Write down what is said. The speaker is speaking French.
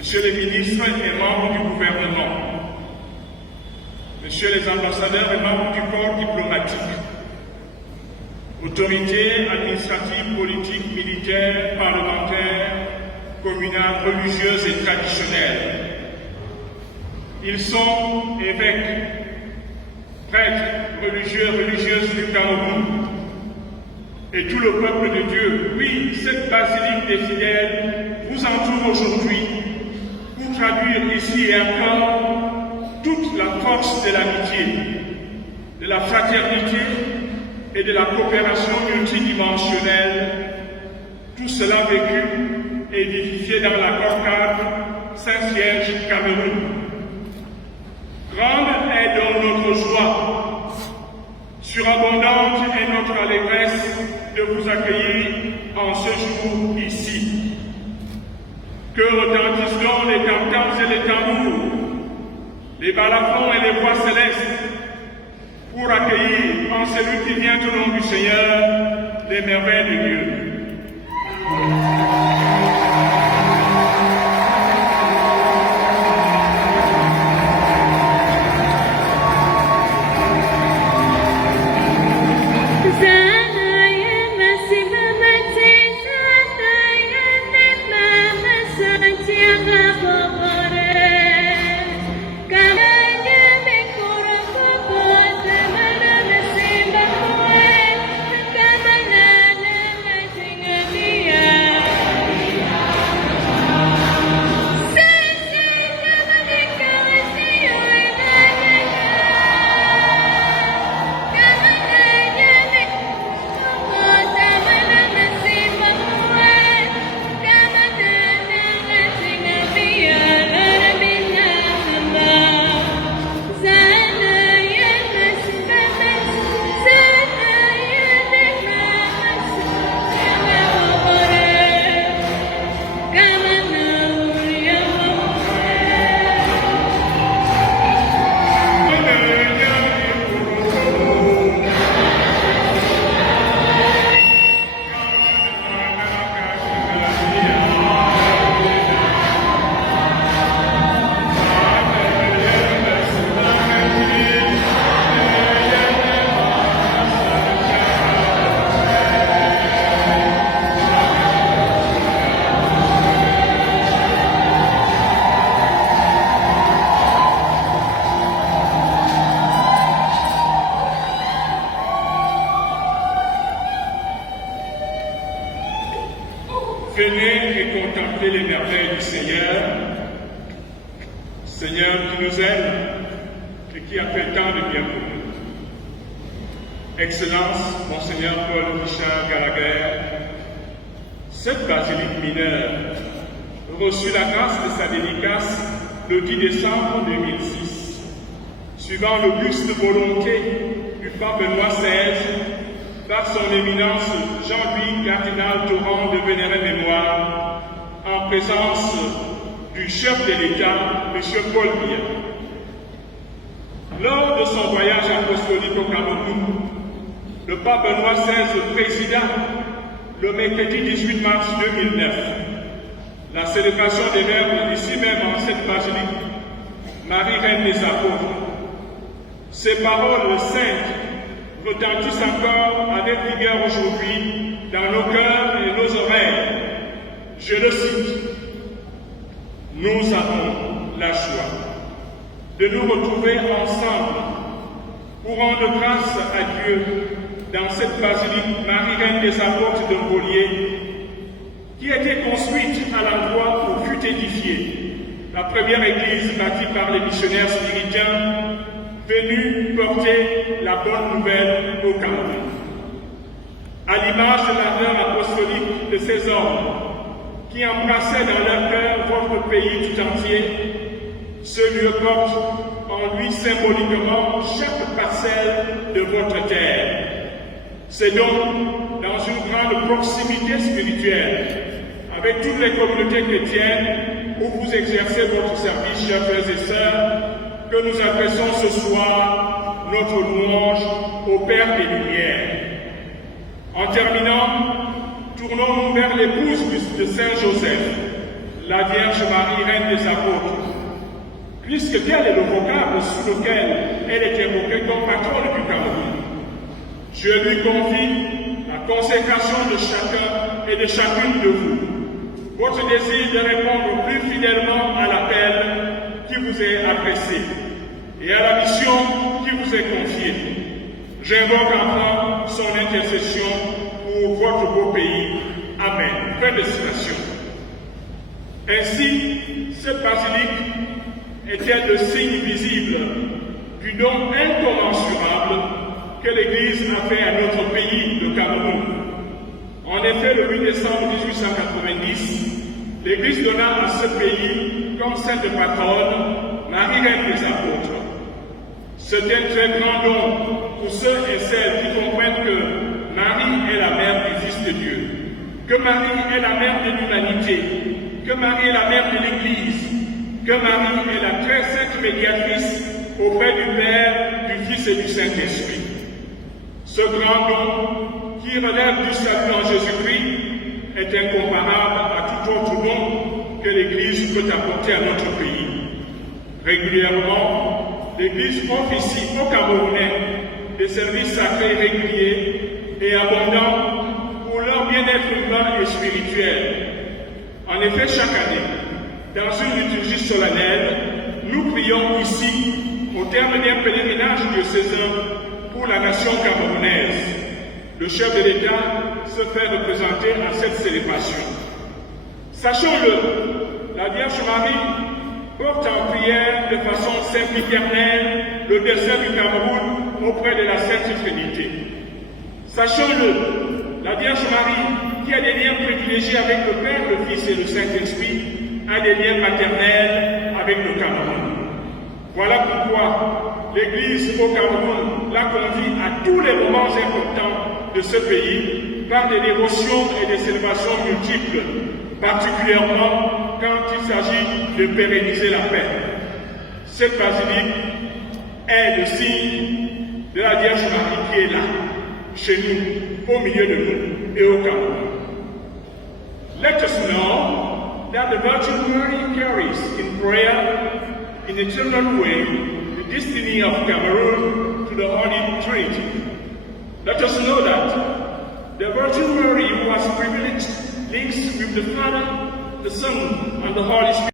Messieurs les ministres et membres du gouvernement, Messieurs les ambassadeurs et membres du corps diplomatique, autorités administratives, politiques, militaires, parlementaires, communales, religieuses et traditionnelles. Ils sont évêques, prêtres, religieux, religieuses du Cameroun et tout le peuple de Dieu. Oui, cette basilique des fidèles vous entoure aujourd'hui pour traduire ici et encore toute la force de l'amitié, de la fraternité et de la coopération multidimensionnelle. Tout cela vécu et édifié dans l'accord cadre Saint-Siège Cameroun. Grande est donc notre joie, surabondante est notre allégresse de vous accueillir en ce jour ici. Que retentissent donc les tam-tams et les tambours, les balafons et les voix célestes, pour accueillir en celui qui vient au nom du Seigneur les merveilles de Dieu. Venez et contemplez les merveilles du Seigneur, Seigneur qui nous aime et qui a fait tant de bien pour nous. Excellence, Monseigneur Paul Richard Gallagher, cette basilique mineure reçut la grâce de sa dédicace le 10 décembre 2006, suivant le buste volonté du pape Benoît XVI par son éminence Jean-Louis Cardinal Torrent de vénérée mémoire, en présence du chef de l'État, M. Paul Biya. Lors de son voyage apostolique au Cameroun, le pape Benoît XVI présida le mercredi 18 mars 2009 la célébration des vêpres ici même en cette basilique, Marie Reine des Apôtres. Ces paroles saintes retentissent encore avec vigueur aujourd'hui dans nos cœurs et nos oreilles. Je le cite. Nous avons la joie de nous retrouver ensemble pour rendre grâce à Dieu dans cette basilique Marie-Reine des Apôtres de Beaulieu, qui a été construite à l'endroit où fut édifiée la première église bâtie par les missionnaires spirituels venus porter la bonne nouvelle au Cameroun. À l'image de l'ardeur apostolique de ces hommes qui embrassaient dans leur cœur votre pays tout entier, ce lieu porte en lui symboliquement chaque parcelle de votre terre. C'est donc dans une grande proximité spirituelle avec toutes les communautés chrétiennes où vous exercez votre service, chers frères et sœurs, que nous adressons ce soir notre louange au Père des Lumières. En terminant, tournons-nous vers l'épouse de Saint Joseph, la Vierge Marie, reine des apôtres, puisque quel est le vocable sous lequel elle est évoquée comme patronne du Cameroun. Je lui confie la consécration de chacun et de chacune de vous, votre désir de répondre plus fidèlement à l'appel qui vous est adressé et à la mission qui vous est confiée. J'invoque enfin son intercession pour votre beau pays. Amen. Fin de citation. Ainsi, cette basilique était le signe visible du don incommensurable que l'Église a fait à notre pays, le Cameroun. En effet, le 8 décembre 1890, l'Église donna à ce pays comme sainte patronne Marie, reine des apôtres. C'est un très grand don pour ceux et celles qui comprennent que Marie est la mère du Fils de Dieu, que Marie est la mère de l'humanité, que Marie est la mère de l'Église, que Marie est la très sainte médiatrice auprès du Père, du Fils et du Saint-Esprit. Ce grand don, qui relève du salut en Jésus-Christ, est incomparable à tout autre don que l'Église peut apporter à notre pays. Régulièrement, l'Église offre ici aux Camerounais des services sacrés réguliers et abondants pour leur bien-être humain et spirituel. En effet, chaque année, dans une liturgie solennelle, nous prions ici, au terme d'un pèlerinage diocésain pour la nation camerounaise. Le chef de l'État se fait représenter à cette célébration. Sachons-le, la Vierge Marie porte en prière de façon sempiternelle le dessein du Cameroun auprès de la Sainte Trinité. Sachons-le, la Vierge Marie, qui a des liens privilégiés avec le Père, le Fils et le Saint-Esprit, a des liens maternels avec le Cameroun. Voilà pourquoi l'Église au Cameroun la convie à tous les moments importants de ce pays par des dévotions et des célébrations multiples, particulièrement quand il s'agit de pérenniser la paix. Cette basilique est le signe de la Vierge Marie qui est là, chez nous, au milieu de nous et au Cameroun. Let us know that the Virgin Mary carries in prayer, in a general way, the destiny of Cameroon to the Holy Trinity. Let us know that the Virgin Mary, who has privileged links with the Father, the Son, and the Holy Spirit,